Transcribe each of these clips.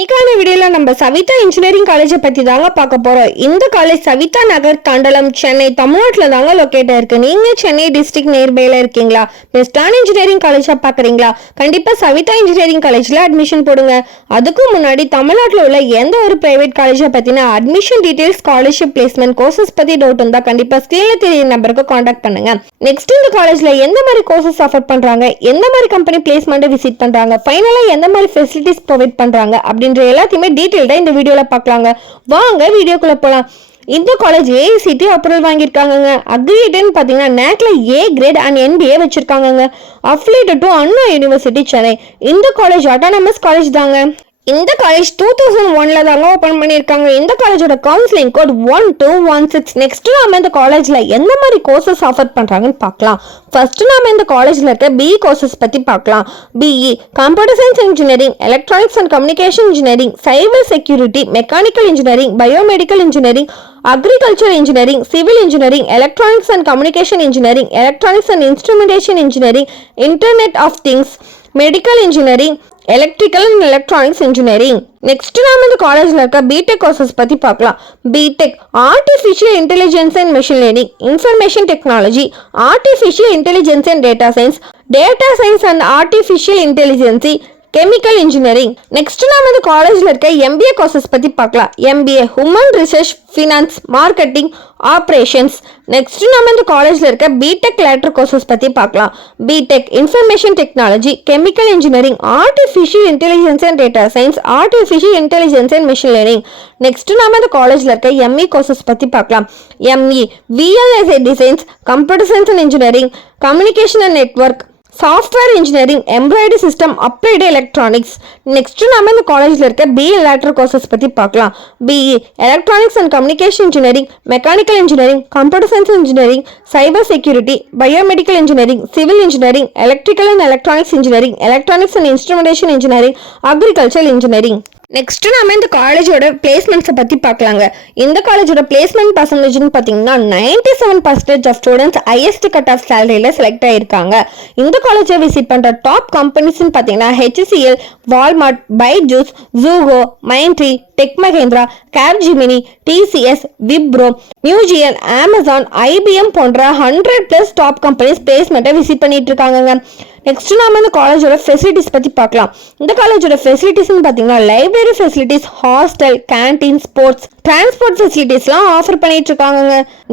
இன்னைக்கான வீடியோல நம்ம சவிதா இன்ஜினியரிங் காலேஜை பத்தி தாங்க பார்க்க போறோம். இந்த காலேஜ் சவிதா நகர், தண்டலம், சென்னை, தமிழ்நாட்டுல தாங்க லொக்கேட் இருக்கு. நீங்க சென்னை டிஸ்ட்ரிக்ட் நியர்பைல இருக்கீங்களா? பெஸ்டான இன்ஜினியரிங் காலேஜா பாக்குறீங்களா? கண்டிப்பா சவிதா இன்ஜினியரிங் காலேஜ்ல அட்மிஷன் போடுங்க. அதுக்கு முன்னாடி தமிழ்நாட்டுல உள்ள எந்த ஒரு பிரைவேட் காலேஜை பத்தின admission details, scholarship, placement, courses பத்தி டவுட் இருந்தா கண்டிப்பா ஸ்கிரீன்ல தெரிய நம்பருக்கு கான்டாக்ட் பண்ணுங்க. நெக்ஸ்ட் இந்த காலேஜ்ல எந்த மாதிரி கோர்சஸ் ஆஃபர் பண்றாங்க, எந்த மாதிரி கம்பெனி பிளேஸ்மெண்ட் விசிட் பண்றாங்க, ஃபைனலா எந்த மாதிரி ஃபெசிலிட்டிஸ் ப்ரொவைட் பண்றாங்க அப்படின்ற எல்லாத்தையுமே டீடைல்டா இந்த வீடியோல பார்க்கலாங்க. வாங்க வீடியோக்குள்ள போலாம். இந்த காலேஜ் ஏஐசிடி அப்ரூவல் வாங்கியிருக்காங்க. அக்ரிடேட்னு பார்த்தீங்கன்னா நேக்ல ஏ கிரேட் அண்ட் என்பிஏ வச்சிருக்காங்க. Affiliated to Anna university Chennai. இந்த காலேஜ் அட்டானமஸ் காலேஜ் தாங்க. இந்த காலேஜ் 2001ல தாங்க ஓபன் பண்ணியிருக்காங்க. இந்த காலேஜோட கவுன்சிலிங் கோட் 1216. நெக்ஸ்ட் நாம இந்த காலேஜ்ல எந்த மாதிரி கோர்சஸ் ஆஃபர் பண்றாங்கன்னு பார்க்கலாம். ஃபர்ஸ்ட் நாம இந்த காலேஜ்ல இருக்க பிஇ கோர்சஸ் பத்தி பார்க்கலாம். BE computer science engineering, electronics and communication engineering, cyber security, mechanical engineering, biomedical engineering, agriculture engineering, civil engineering, electronics and communication engineering, electronics and instrumentation engineering, internet of things, medical engineering, electrical and electronics engineering. Next நாம இந்த காலேஜ்ல இருக்க BTech courses பத்தி பார்க்கலாம். BTech artificial intelligence and machine learning, information technology, artificial intelligence and data science and artificial intelligence, chemical engineering. Next நாம இந்த காலேஜ்ல இருக்க எம்பிஏ கோர்சஸ் பத்தி பார்க்கலாம். MBA human research, finance, marketing, operations. Next நாம இந்த காலேஜ்ல இருக்க பிடெக் லேட்டர் கோர்சஸ் பத்தி பார்க்கலாம். B Tech information technology, chemical engineering, artificial intelligence and data science, artificial intelligence and machine learning. Next நாம இந்த காலேஜ்ல இருக்க எம்இ கோர்சஸ் பத்தி பார்க்கலாம். ME VLSI designs, computer science and engineering, communication and network, software engineering, embroidery system, applied electronics. Next நாம இந்த காலேஜ்ல இருக்க பிஇ லேட்டர் கோர்சஸ் பத்தி பார்க்கலாம். BE electronics and communication engineering, mechanical engineering, computer science engineering, cyber security, biomedical engineering, civil engineering, electrical and electronics engineering, electronics and instrumentation engineering, agriculture engineering. Next நாம இந்த காலேஜோட பிளேஸ்மெண்ட்ஸை பத்தி பார்க்கலாங்க. இந்த காலேஜோட பிளேஸ்மெண்ட் பர்சன்டேஜ்னு பார்த்தீங்கன்னா 97% of students highest cut off சேலரியில செலக்ட் ஆயிருக்காங்க. இந்த காலேஜை விசிட் பண்ற டாப் கம்பெனிஸ்ன்னு பார்த்தீங்கன்னா HCL, வால்மார்ட், பைஜூஸ், ஜூகோ, மைண்ட்ரி, டெக் மஹேந்திரா, கேப்ஜிமினி, TCS, விப்ரோ, மியூஜியன், அமேசான், IBM போன்ற 100+ டாப் கம்பெனிஸ் பிளேஸ்மெண்ட்டை விசிட் பண்ணிட்டு இருக்காங்க. நெக்ஸ்ட் நாம இந்த காலேஜோட ஃபெசிலிட்டிஸ் பத்தி பார்க்கலாம். இந்த காலேஜோட ஃபெசிலிட்டிஸ்னு பார்த்தீங்கன்னா library facilities, hostel, canteen, sports, transport ஃபெசிலிட்டிஸ்லாம் ஆஃபர் பண்ணிட்டு இருக்காங்க.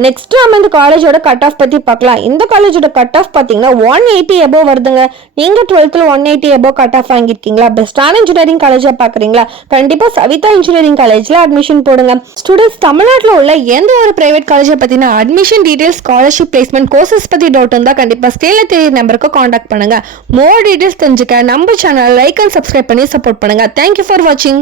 நெக்ஸ்ட் நாம இந்த காலேஜோட கட் ஆஃப் பத்தி பார்க்கலாம். இந்த காலேஜோட கட் ஆஃப் பார்த்தீங்கன்னா 180 above வருதுங்க. நீங்க 12th 180 above கட் ஆஃப் வாங்கியிருக்கீங்களா? பெஸ்டான இன்ஜினியரிங் காலேஜா பாக்குறீங்களா? கண்டிப்பா சவிதா இன்ஜினியரிங் காலேஜ்ல அட்மிஷன் போடுங்க. ஸ்டூடெண்ட்ஸ் தமிழ்நாட்டில் உள்ள எந்த ஒரு பிரைவேட் காலேஜை பத்தின admission details, scholarship, placement, courses பத்தி டவுட் இருந்தா கண்டிப்பா ஸ்கிரீன்ல தெரிய நம்பருக்கு கான்டாக்ட் பண்ணுங்க. மோர் டீடைல்ஸ் தெரிஞ்சுக்க நம்ம சேனல் லைக் அண்ட் சப்ஸ்கிரைப் பண்ணி சப்போர்ட் பண்ணுங்க. தேங்க்யூ ஃபார் வாட்சிங்.